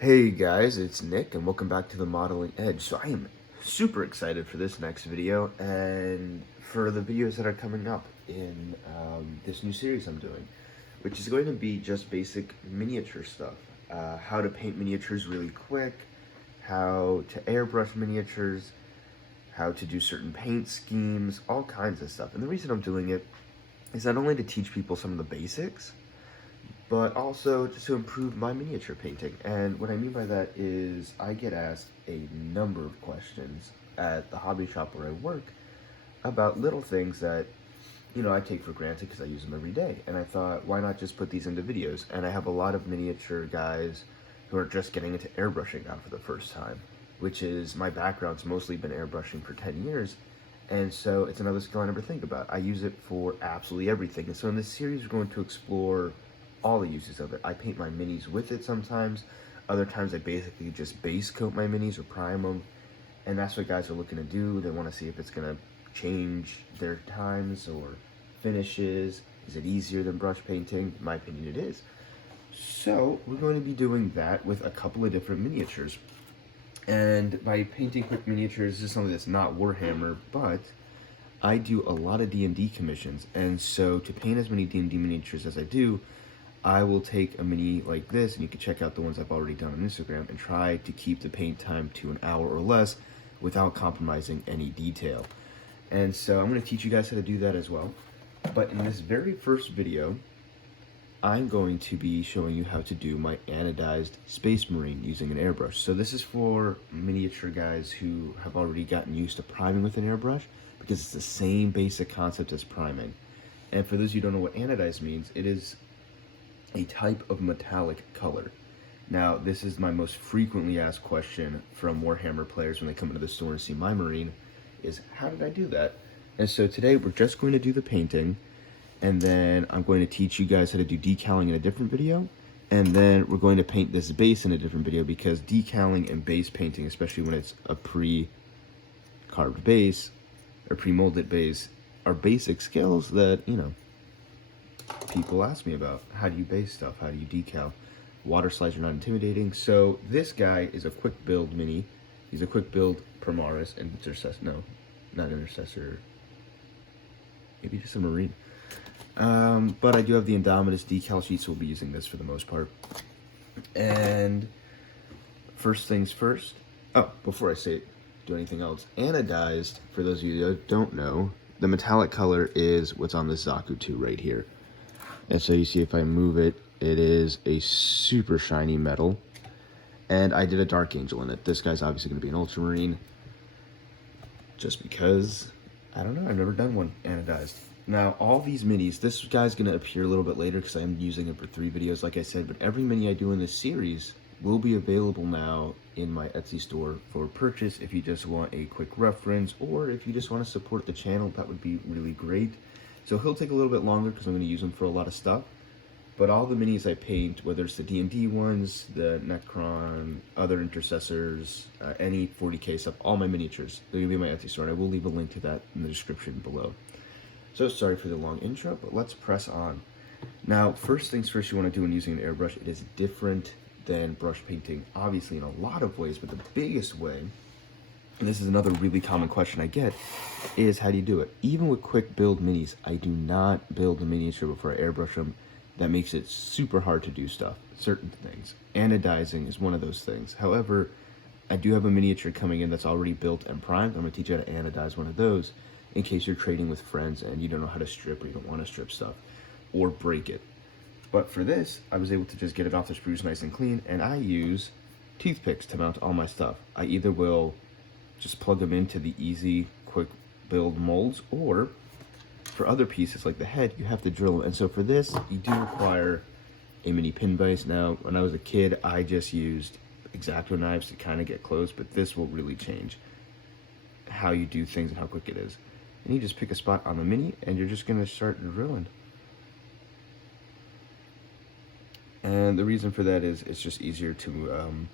Hey guys, it's Nick and welcome back to the Modeling Edge. So I am super excited for this next video and for the videos that are coming up in this new series I'm doing, which is going to be just basic miniature stuff. How to paint miniatures really quick, how to airbrush miniatures, how to do certain paint schemes, all kinds of stuff. And the reason I'm doing it is not only to teach people some of the basics, but also just to improve my miniature painting. And what I mean by that is I get asked a number of questions at the hobby shop where I work about little things that, I take for granted because I use them every day. And I thought, why not just put these into videos? And I have a lot of miniature guys who are just getting into airbrushing now for the first time, which is my background's mostly been airbrushing for 10 years. And so it's another skill I never think about. I use it for absolutely everything. And so in this series, we're going to explore all the uses of it. I paint my minis with it sometimes. Other times I basically just base coat my minis or prime them. And that's what guys are looking to do. They want to see if it's going to change their times or finishes. Is it easier than brush painting? In my opinion, it is. So we're going to be doing that with a couple of different miniatures. And by painting quick miniatures, this is something that's not Warhammer, but I do a lot of D&D commissions. And so to paint as many D&D miniatures as I do, I will take a mini like this, and you can check out the ones I've already done on Instagram, and try to keep the paint time to an hour or less without compromising any detail. And so I'm going to teach you guys how to do that as well. But in this very first video, I'm going to be showing you how to do my anodized Space Marine using an airbrush. So this is for miniature guys who have already gotten used to priming with an airbrush, because it's the same basic concept as priming. And for those of you who don't know what anodized means, it is a type of metallic color. Now, this is my most frequently asked question from Warhammer players when they come into the store and see my Marine, is how did I do that? And so today we're just going to do the painting, and then I'm going to teach you guys how to do decaling in a different video, and then we're going to paint this base in a different video, because decaling and base painting, especially when it's a pre-carved base or pre-molded base, are basic skills that, people ask me about. How do you base stuff? How do you decal? Water slides are not intimidating. So this guy is a quick build mini. He's a quick build Primaris Intercessor. No, not Intercessor. Maybe just a Marine. But I do have the Indomitus decal sheet, so we'll be using this for the most part. And first things first. Oh, before I do anything else, anodized, for those of you that don't know, the metallic color is what's on this Zaku 2 right here. And so you see if I move it, it is a super shiny metal. And I did a Dark Angel in it. This guy's obviously going to be an Ultramarine, just because, I don't know, I've never done one anodized. Now, all these minis, this guy's going to appear a little bit later because I'm using it for 3 videos, like I said, but every mini I do in this series will be available now in my Etsy store for purchase if you just want a quick reference, or if you just want to support the channel, that would be really great. So he'll take a little bit longer because I'm going to use him for a lot of stuff. But all the minis I paint, whether it's the D&D ones, the Necron, other Intercessors, any 40k stuff, all my miniatures, they're going to be in my Etsy store. And I will leave a link to that in the description below. So sorry for the long intro, but let's press on. Now, first things first, you want to do when using an airbrush, it is different than brush painting, obviously in a lot of ways, but the biggest way, and this is another really common question I get, is how do you do it? Even with quick build minis, I do not build a miniature before I airbrush them. That makes it super hard to do stuff, certain things. Anodizing is one of those things. However, I do have a miniature coming in that's already built and primed. I'm going to teach you how to anodize one of those in case you're trading with friends and you don't know how to strip, or you don't want to strip stuff or break it. But for this, I was able to just get it off the sprues nice and clean, and I use toothpicks to mount all my stuff. I either will just plug them into the easy, quick build molds, or for other pieces like the head, you have to drill them. And so for this, you do require a mini pin vise. Now, when I was a kid, I just used X-Acto knives to kind of get close, but this will really change how you do things and how quick it is. And you just pick a spot on the mini, and you're just going to start drilling. And the reason for that is it's just easier to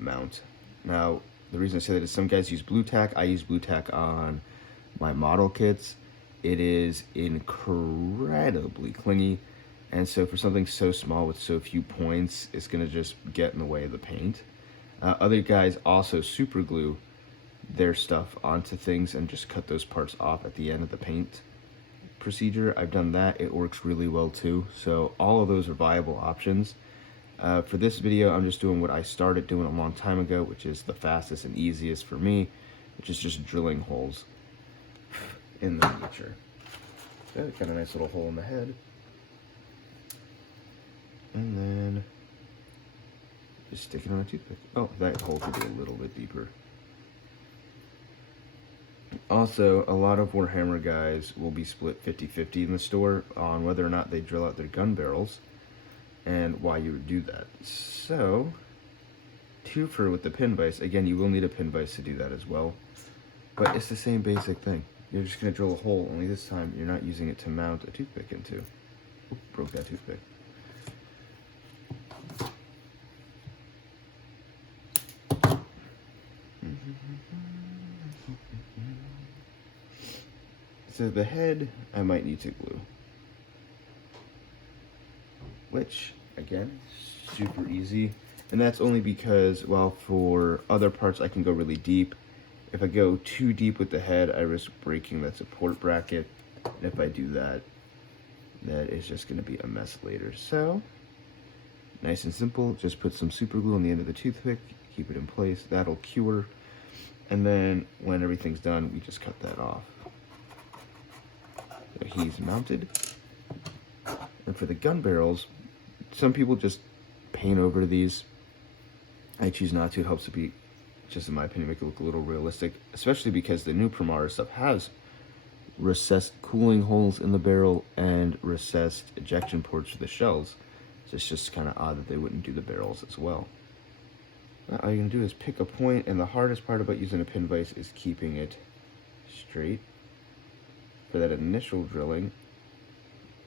mount. Now, the reason I say that is some guys use blue tack. I use blue tack on my model kits. It is incredibly clingy, And so for something so small with so few points, it's going to just get in the way of the paint. Other guys also super glue their stuff onto things and just cut those parts off at the end of the paint procedure. I've done that. It works really well too. So all of those are viable options. For this video, I'm just doing what I started doing a long time ago, which is the fastest and easiest for me, which is just drilling holes in the miniature. So got a nice little hole in the head. And then just stick it on a toothpick. Oh, that hole could be a little bit deeper. Also, a lot of Warhammer guys will be split 50-50 in the store on whether or not they drill out their gun barrels and why you would do that. So, twofer with the pin vise. Again, you will need a pin vise to do that as well. But it's the same basic thing. You're just going to drill a hole, only this time you're not using it to mount a toothpick into. Oop, broke that toothpick. So the head, I might need to glue. Which, again, super easy. And that's only because, well, for other parts I can go really deep. If I go too deep with the head, I risk breaking that support bracket. And if I do that, that is just going to be a mess later. So, nice and simple. Just put some super glue on the end of the toothpick. Keep it in place. That'll cure. And then when everything's done, we just cut that off. So he's mounted. And for the gun barrels, some people just paint over these. I choose not to. It helps to be, just in my opinion, make it look a little realistic, especially because the new Primara stuff has recessed cooling holes in the barrel and recessed ejection ports for the shells. So it's just kind of odd that they wouldn't do the barrels as well. Now, all you're going to do is pick a point, and the hardest part about using a pin vise is keeping it straight for that initial drilling,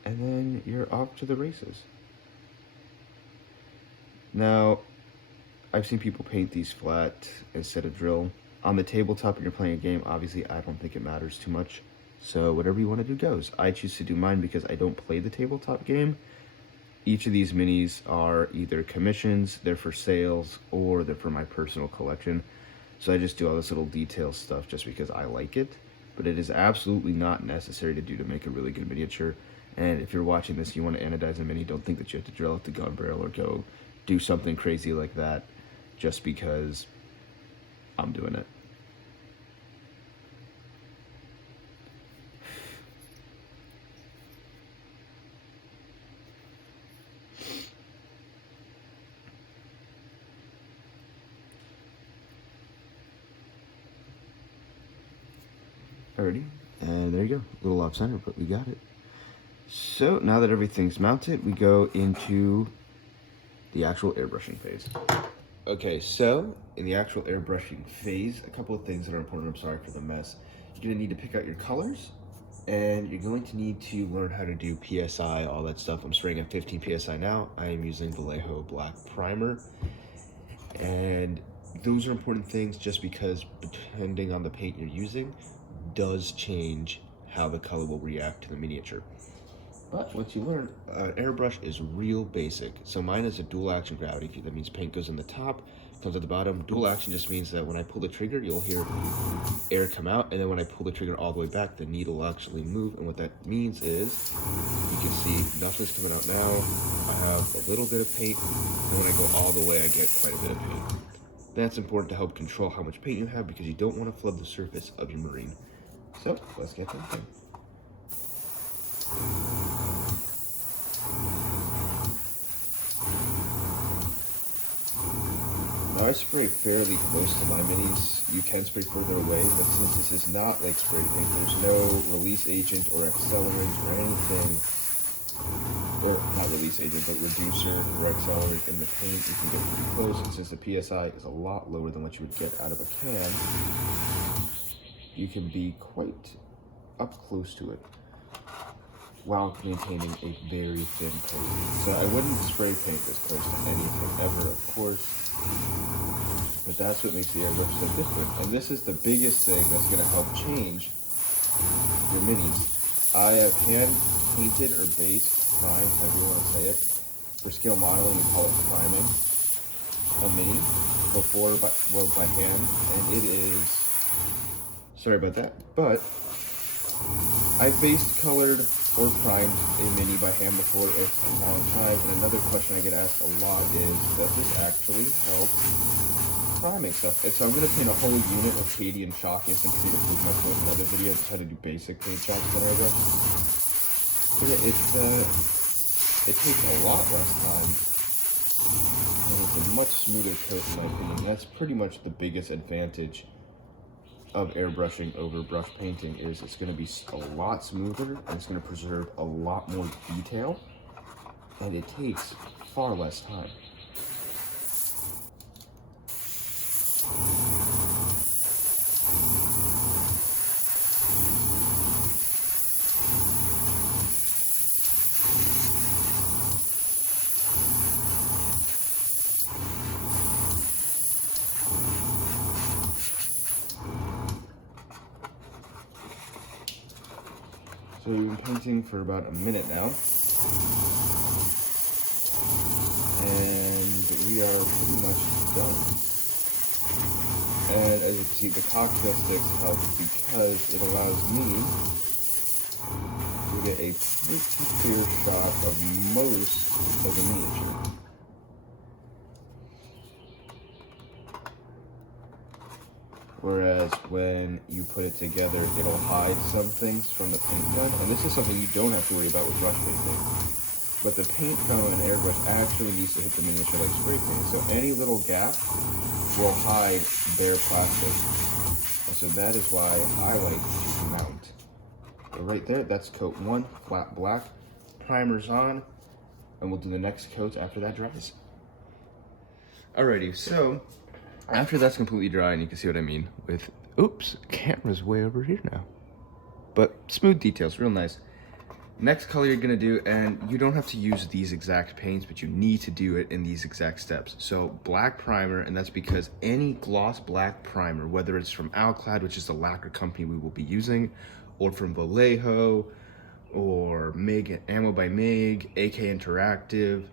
and then you're off to the races. Now, I've seen people paint these flat instead of drill. On the tabletop, when you're playing a game, obviously I don't think it matters too much. So whatever you want to do goes. I choose to do mine because I don't play the tabletop game. Each of these minis are either commissions, they're for sales, or they're for my personal collection. So I just do all this little detail stuff just because I like it. But it is absolutely not necessary to do to make a really good miniature. And if you're watching this, you want to anodize a mini, don't think that you have to drill out the gun barrel or go do something crazy like that just because I'm doing it. Alrighty, and there you go. A little off center, but we got it. So now that everything's mounted, we go into the actual airbrushing phase. Okay, so in the actual airbrushing phase, a couple of things that are important. I'm sorry for the mess. You're gonna need to pick out your colors, and you're going to need to learn how to do PSI, all that stuff. I'm spraying at 15 PSI now. I am using Vallejo Black Primer, and those are important things just because depending on the paint you're using, does change how the color will react to the miniature. But once you learn, airbrush is real basic. So mine is a dual action gravity feed. That means paint goes in the top, comes at the bottom. Dual action just means that when I pull the trigger, you'll hear air come out, and then when I pull the trigger all the way back, the needle will actually move. And what that means is, you can see nothing's coming out now. I have a little bit of paint, and when I go all the way, I get quite a bit of paint. That's important to help control how much paint you have because you don't want to flood the surface of your marine. So let's get that done. Now I spray fairly close to my minis. You can spray further away, but since this is not like spray paint, there's no release agent or accelerant or anything, or not release agent, but reducer or accelerant in the paint. You can get pretty close, and since the PSI is a lot lower than what you would get out of a can, you can be quite up close to it while maintaining a very thin coat. So I wouldn't spray paint this close to anything ever, of course. But that's what makes the airbrush so different. And this is the biggest thing that's going to help change your minis. I have hand painted or based, primed, however you want to say it. For scale modeling, we call it priming a mini before by hand, and it is, sorry about that, but I based, colored, or primed a mini by hand before if on time. And another question I get asked a lot is, does this actually help priming stuff? And so I'm going to paint a whole unit of Cadian shock infantry to prove my point in another video, just how to do basic paint jobs on airbrush. But yeah, it takes a lot less time, and it's a much smoother coat in my opinion. That's pretty much the biggest advantage of airbrushing over brush painting, is it's going to be a lot smoother, and it's going to preserve a lot more detail, and it takes far less time. So we've been painting for about a minute now, and we are pretty much done. And as you can see, the cocktail sticks help because it allows me to get a pretty clear shot of most of the miniature. Whereas when you put it together, it'll hide some things from the paint gun. And this is something you don't have to worry about with brush painting. But the paint gun on an airbrush actually needs to hit the miniature like spray paint. So any little gap will hide their plastic. And so that is why I like to mount. So right there, that's coat 1, flat black. Primer's on, and we'll do the next coat after that dries. Alrighty, so after that's completely dry, and you can see what I mean with, oops, camera's way over here now. But smooth details, real nice. Next color you're gonna do, and you don't have to use these exact paints, but you need to do it in these exact steps. So black primer, and that's because any gloss black primer, whether it's from Alclad, which is the lacquer company we will be using, or from Vallejo, or MIG, Ammo by MIG, AK Interactive,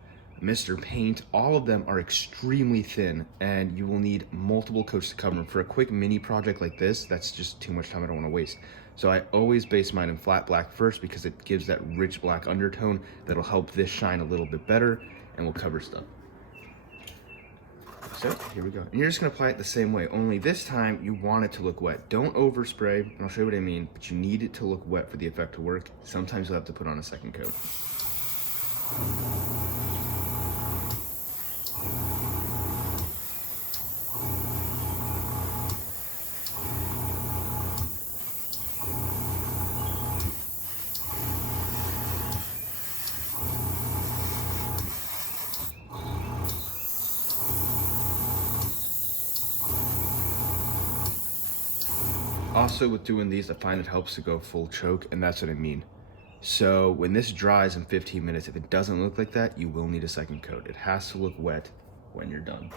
Mr. Paint, all of them are extremely thin, and you will need multiple coats to cover them. For a quick mini project like this, that's just too much time I don't want to waste. So I always base mine in flat black first because it gives that rich black undertone that'll help this shine a little bit better and will cover stuff. So here we go. And you're just gonna apply it the same way, only this time you want it to look wet. Don't overspray, and I'll show you what I mean, but you need it to look wet for the effect to work. Sometimes you'll have to put on a second coat. Also with doing these, I find it helps to go full choke, and that's what I mean. So when this dries in 15 minutes, if it doesn't look like that, you will need a second coat. It has to look wet when you're done.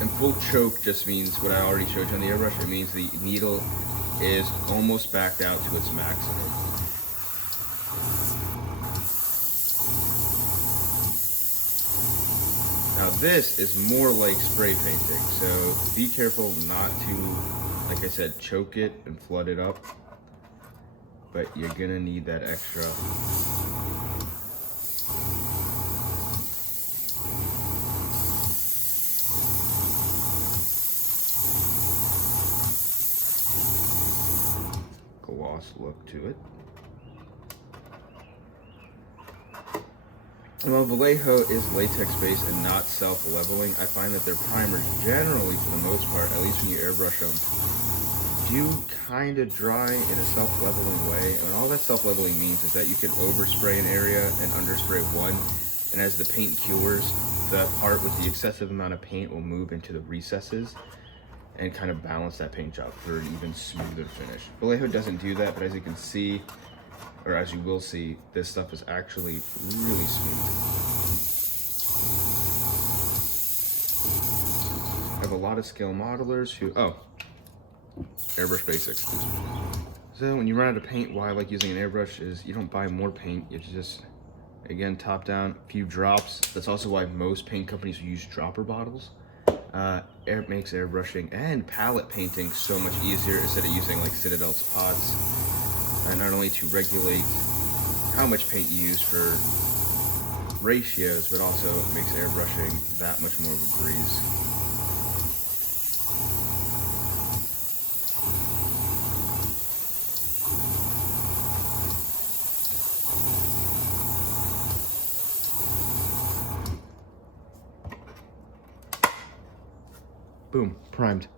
And full choke just means what I already showed you on the airbrush. It means the needle is almost backed out to its maximum. Now this is more like spray painting, so be careful not to, like I said, choke it and flood it up, but you're gonna need that extra. Gloss look to it. While Vallejo is latex based and not self-leveling, I find that their primers generally, for the most part, at least when you airbrush them, do kind of dry in a self-leveling way. And all that self-leveling means is that you can overspray an area and underspray one, and as the paint cures, the part with the excessive amount of paint will move into the recesses and kind of balance that paint job for an even smoother finish. Vallejo doesn't do that, but as you can see, or as you will see, this stuff is actually really smooth. I have a lot of scale modelers who, Airbrush basics. So when you run out of paint, why I like using an airbrush is you don't buy more paint. You just, again, top down, a few drops. That's also why most paint companies use dropper bottles. It makes airbrushing and palette painting so much easier instead of using like Citadel's pots. Not only to regulate how much paint you use for ratios, but also makes airbrushing that much more of a breeze. Boom, primed.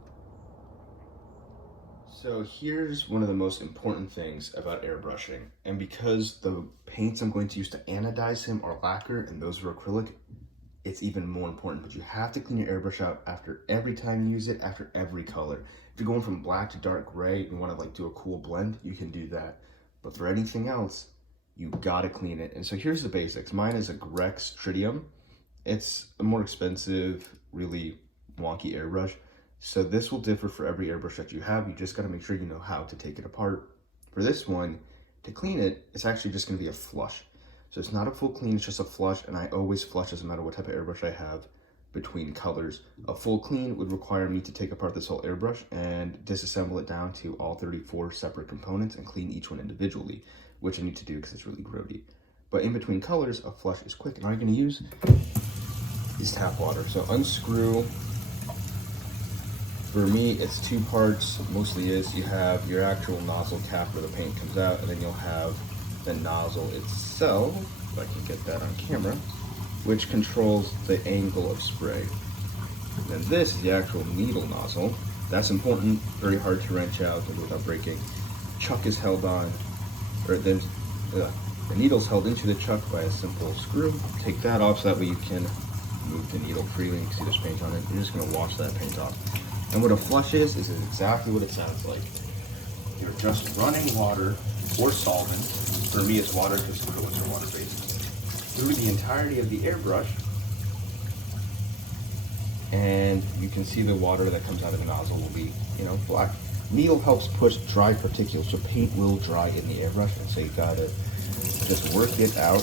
So here's one of the most important things about airbrushing. And because the paints I'm going to use to anodize him are lacquer and those are acrylic, it's even more important. But you have to clean your airbrush out after every time you use it, after every color. If you're going from black to dark gray and you want to like do a cool blend, you can do that. But for anything else, you gotta clean it. And so here's the basics. Mine is a Grex Tritium. It's a more expensive, really wonky airbrush. So this will differ for every airbrush that you have. You just gotta make sure you know how to take it apart. For this one, to clean it, it's actually just gonna be a flush. So it's not a full clean, it's just a flush, and I always flush, doesn't matter what type of airbrush I have, between colors. A full clean would require me to take apart this whole airbrush and disassemble it down to all 34 separate components and clean each one individually, which I need to do because it's really grody. But in between colors, a flush is quick, and all you're gonna use is tap water. So unscrew. For me, it's two parts, mostly is you have your actual nozzle cap where the paint comes out, and then you'll have the nozzle itself, if I can get that on camera, which controls the angle of spray. And then this is the actual needle nozzle. That's important, very hard to wrench out without breaking. Chuck is held on, or then the needle's held into the chuck by a simple screw. Take that off so that way you can move the needle freely. You can see there's paint on it. You're just gonna wash that paint off. And what a flush is exactly what it sounds like. You're just running water or solvent. For me, it's water because acrylics are water-based. Through the entirety of the airbrush, and you can see the water that comes out of the nozzle will be, black. Needle helps push dry particles, so paint will dry in the airbrush, and so you gotta just work it out.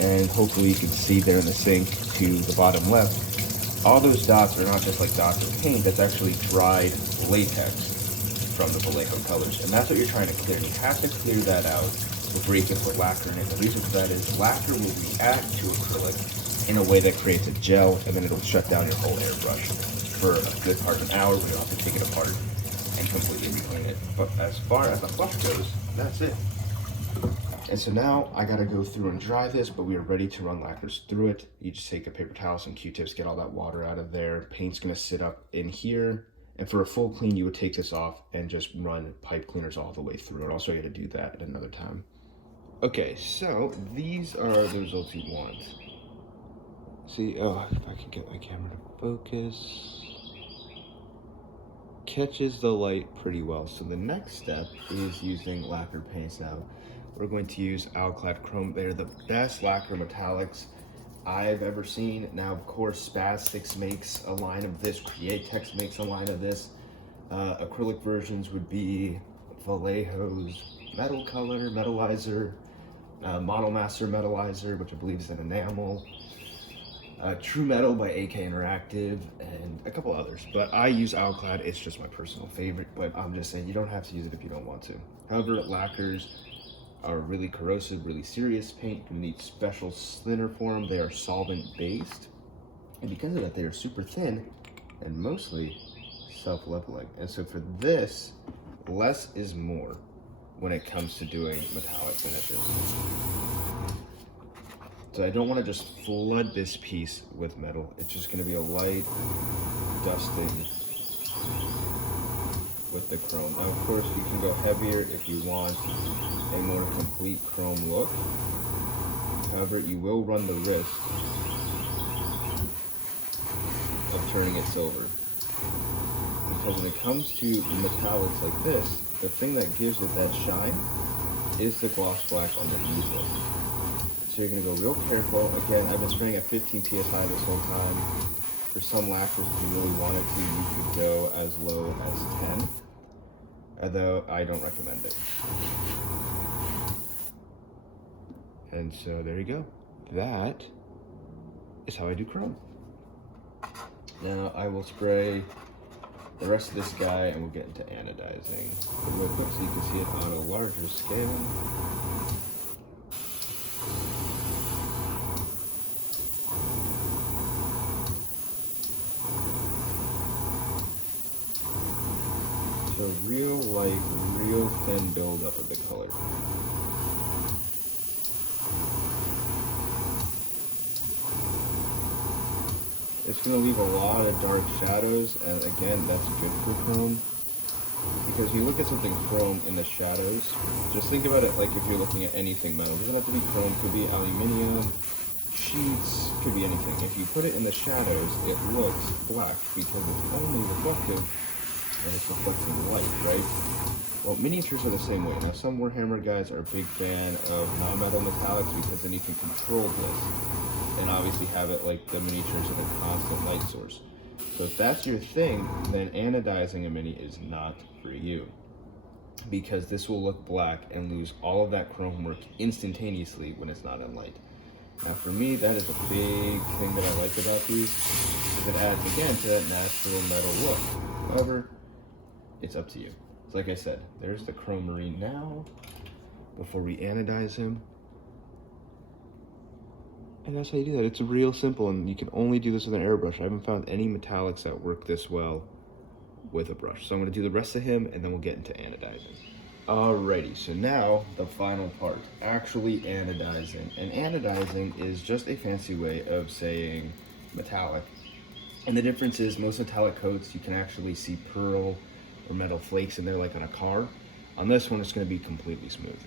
And hopefully you can see there in the sink to the bottom left, all those dots are not just like dots of paint, that's actually dried latex from the Vallejo colors. And that's what you're trying to clear. You have to clear that out before you can put lacquer in it. The reason for that is lacquer will react to acrylic in a way that creates a gel, and then it'll shut down your whole airbrush for a good part of an hour when you'll have to take it apart and completely reclean it. But as far as the flush goes, that's it. And so now I gotta go through and dry this, but we are ready to run lacquers through it. You just take a paper towel, some Q-tips, get all that water out of there. Paint's gonna sit up in here. And for a full clean, you would take this off and just run pipe cleaners all the way through it. I'll show you how to do that at another time. Okay, so these are the results you want. See, if I can get my camera to focus. Catches the light pretty well. So the next step is using lacquer paints now. We're going to use Alclad Chrome. They're the best lacquer metallics I've ever seen. Now, of course, Spastics makes a line of this. Createx makes a line of this. Acrylic versions would be Vallejo's Metal Color, Metalizer, Model Master Metalizer, which I believe is an enamel. True Metal by AK Interactive, and a couple others. But I use Alclad. It's just my personal favorite, but I'm just saying you don't have to use it if you don't want to. However, lacquers are really corrosive, really serious paint. You need special thinner for them. They are solvent-based, and because of that, they are super thin and mostly self-leveling. And so for this, less is more when it comes to doing metallic finishes. So I don't want to just flood this piece with metal. It's just going to be a light dusting with the chrome. Now, of course, you can go heavier if you want a more complete chrome look. However, you will run the risk of turning it silver. Because when it comes to metallics like this, the thing that gives it that shine is the gloss black underneath it. So you're going to go real careful. Again, I've been spraying at 15 psi this whole time. For some lacquers, if you really wanted to, you could go as low as 10. although I don't recommend it. And so there you go. That is how I do chrome. Now I will spray the rest of this guy and we'll get into anodizing real quick so you can see it on a larger scale. So real light, real thin buildup of the color. It's going to leave a lot of dark shadows, and again, that's good for chrome. Because when you look at something chrome in the shadows, just think about it like if you're looking at anything metal. It doesn't have to be chrome, could be aluminium, sheets, could be anything. If you put it in the shadows, it looks black because it's only reflective and it's reflecting light, right? Well, miniatures are the same way. Now, some Warhammer guys are a big fan of non-metal metallics because then you can control this and obviously have it like the miniatures with a constant light source. So if that's your thing, then anodizing a mini is not for you, because this will look black and lose all of that chrome work instantaneously when it's not in light. Now for me, that is a big thing that I like about these, because it adds again to that natural metal look. However, it's up to you. So like I said, there's the chrome marine now, before we anodize him. And that's how you do that. It's real simple, and you can only do this with an airbrush. I haven't found any metallics that work this well with a brush. So I'm gonna do the rest of him, and then we'll get into anodizing. Alrighty, so now the final part, actually anodizing. And anodizing is just a fancy way of saying metallic. And the difference is most metallic coats, you can actually see pearl or metal flakes in there like on a car. On this one, it's gonna be completely smooth.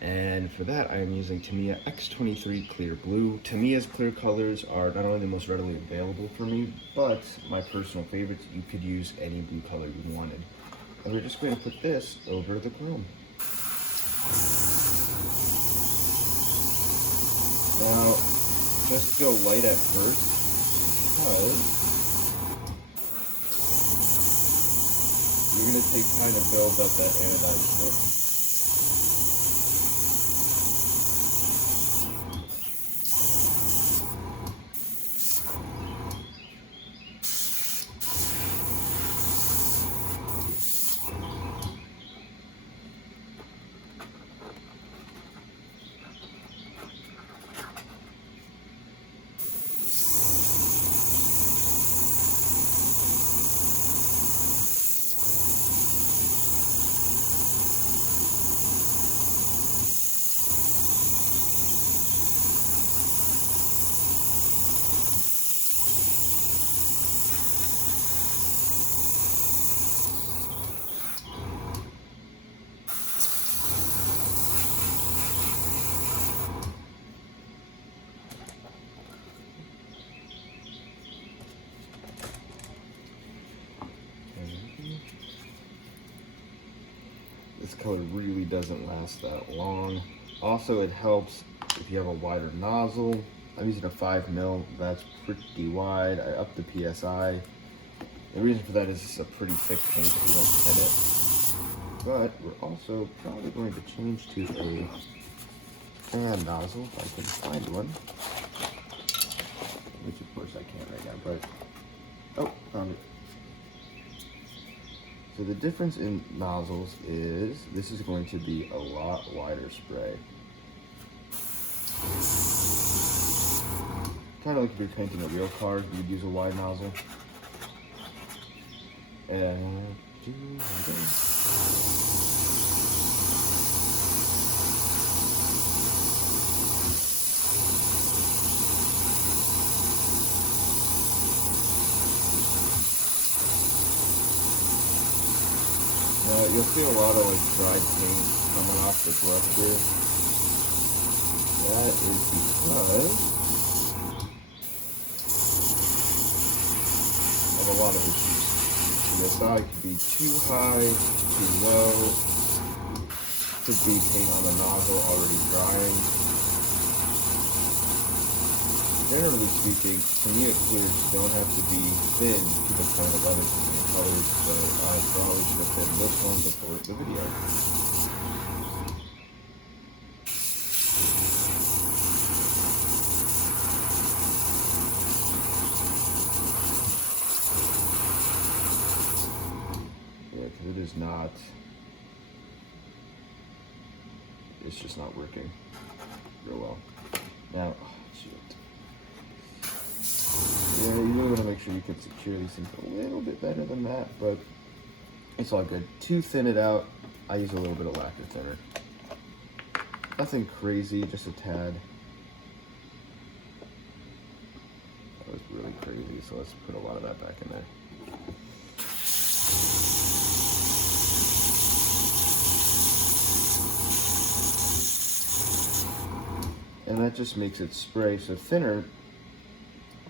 And for that, I am using Tamiya X23 Clear Blue. Tamiya's clear colors are not only the most readily available for me, but my personal favorites. You could use any blue color you wanted. And we're just going to put this over the chrome. Now, just go light at first, because you're going to take time to build up that anodized look. This color really doesn't last that long. Also, it helps if you have a wider nozzle. I'm using a 5mm, that's pretty wide. I upped the PSI. The reason for that is it's a pretty thick paint, so you don't thin it. But we're also probably going to change to a fan nozzle, if I can find one. Which of course I can't right now, but, oh, found it. So the difference in nozzles is this is going to be a lot wider spray. Kind of like if you're painting a real car, you'd use a wide nozzle. And now you'll see a lot of like dried paint coming off the brush here. That is because of a lot of issues. The side could be too high, too low. Could be paint on the nozzle already drying. generally speaking, to me clears don't have to be thin to become a leather colors, so I probably should have put this one before the video. Yeah, because it is not, it's just not working real well. Now, oh, shoot. Yeah, you really want to make sure you can secure these things a little bit better than that, but it's all good. To thin it out, I use a little bit of lacquer thinner. Nothing crazy, just a tad. That was really crazy, so let's put a lot of that back in there. And that just makes it spray. So thinner,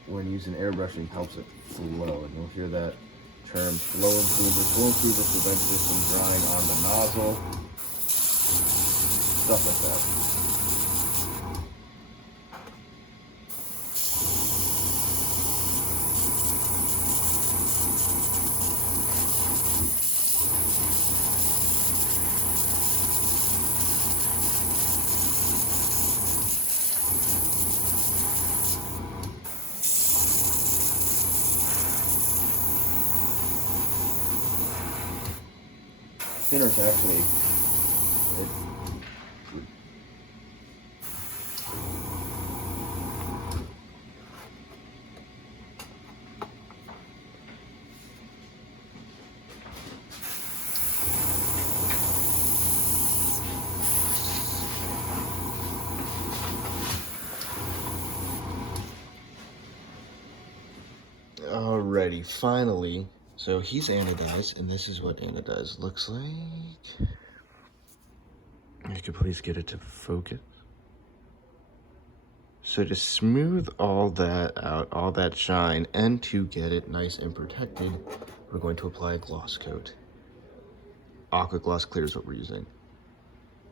when using airbrushing, helps it flow. And you'll hear that term, flow improver. Flow improver prevents this from drying on the nozzle. Stuff like that. Thinner's actually alrighty, finally. So he's anodized, and this is what anodized looks like. You could please get it to focus. So to smooth all that out, all that shine, and to get it nice and protected, we're going to apply a gloss coat. Aqua Gloss Clear is what we're using.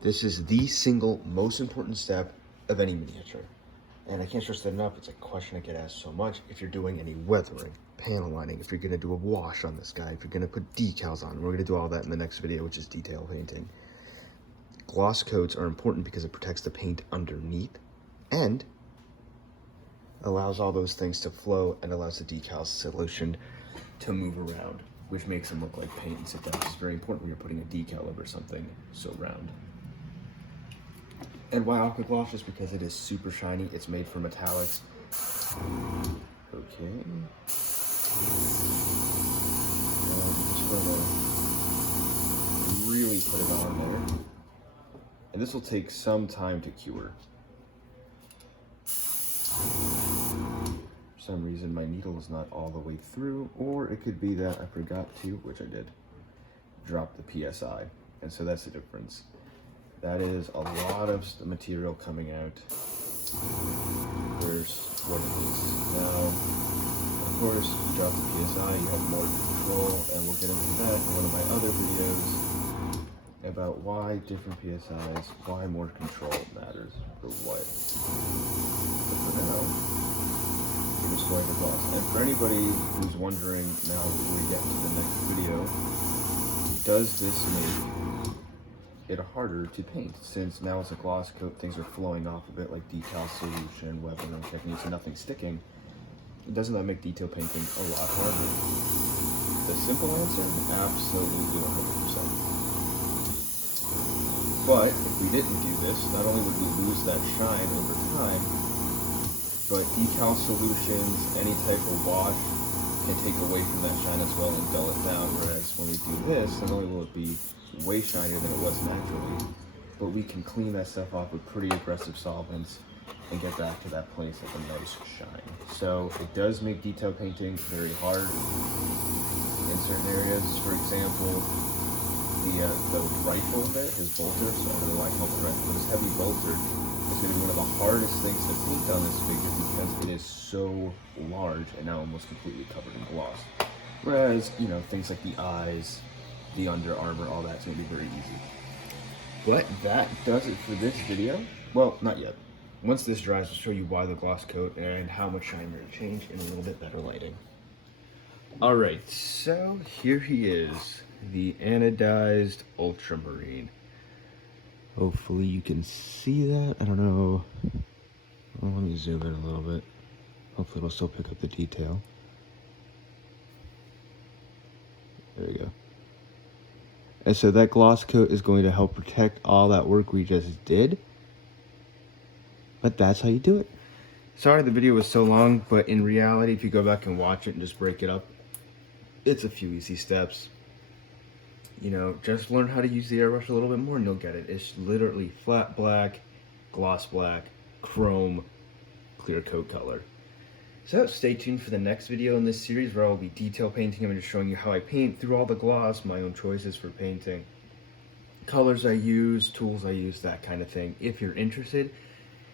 This is the single most important step of any miniature. And I can't stress that enough, it's a question I get asked so much. If you're doing any weathering, panel lining, if you're gonna do a wash on this guy, if you're gonna put decals on, we're gonna do all that in the next video, which is detail painting. Gloss coats are important because it protects the paint underneath and allows all those things to flow and allows the decal solution to move around, which makes them look like paint and sit down. It's very important when you're putting a decal over something so round. And why Aqua Gloss? Is because it is super shiny. It's made from metallics. Okay. I'm just gonna really put it on there. And this will take some time to cure. For some reason, my needle is not all the way through, or it could be that I forgot to, which I did, drop the PSI. And so that's the difference. That is a lot of the material coming out. There's what it is. Now, of course, you drop the PSI, you have more control, and we'll get into that in one of my other videos about why different PSIs, why more control matters for what. But for now, we're just going to gloss. And for anybody who's wondering now before we get into the next video, does this make it harder to paint? Since now it's a gloss coat, things are flowing off of it like decal solution, weathering techniques, nothing sticking. Doesn't that make detail painting a lot harder? The simple answer, absolutely 100%. But if we didn't do this, not only would we lose that shine over time, but decal solutions, any type of wash, can take away from that shine as well and dull it down. Whereas when we do this, not only will it be way shinier than it was naturally, but we can clean that stuff off with pretty aggressive solvents and get back to that place of a nice shine. So it does make detail painting very hard in certain areas. For example, the rifle bit, his bolter, so I don't know why I call it rifle, but his heavy bolter is going to be one of the hardest things to paint on this figure because it is so large and now almost completely covered in gloss. Whereas, you know, things like the eyes, the Under Armour, all that's going to be very easy. But that does it for this video. Well, not yet. Once this dries, I'll show you why the gloss coat and how much shine we're going to change in a little bit better lighting. Alright, so here he is, the Anodized Ultramarine. Hopefully you can see that. I don't know. Well, let me zoom in a little bit. Hopefully it'll still pick up the detail. There we go. And so that gloss coat is going to help protect all that work we just did. But that's how you do it. Sorry the video was so long, but in reality, if you go back and watch it and just break it up, it's a few easy steps. You know, just learn how to use the airbrush a little bit more and you'll get it. It's literally flat black, gloss black, chrome, clear coat color. So stay tuned for the next video in this series where I will be detail painting. I'm just showing you how I paint through all the gloss, my own choices for painting, colors I use, tools I use, that kind of thing, if you're interested.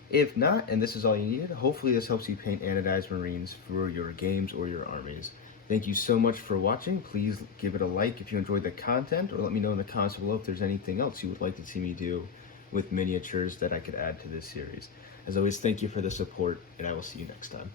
If not, and this is all you needed, hopefully this helps you paint anodized marines for your games or your armies. Thank you so much for watching. Please give it a like if you enjoyed the content, or let me know in the comments below if there's anything else you would like to see me do with miniatures that I could add to this series. As always, thank you for the support, and I will see you next time.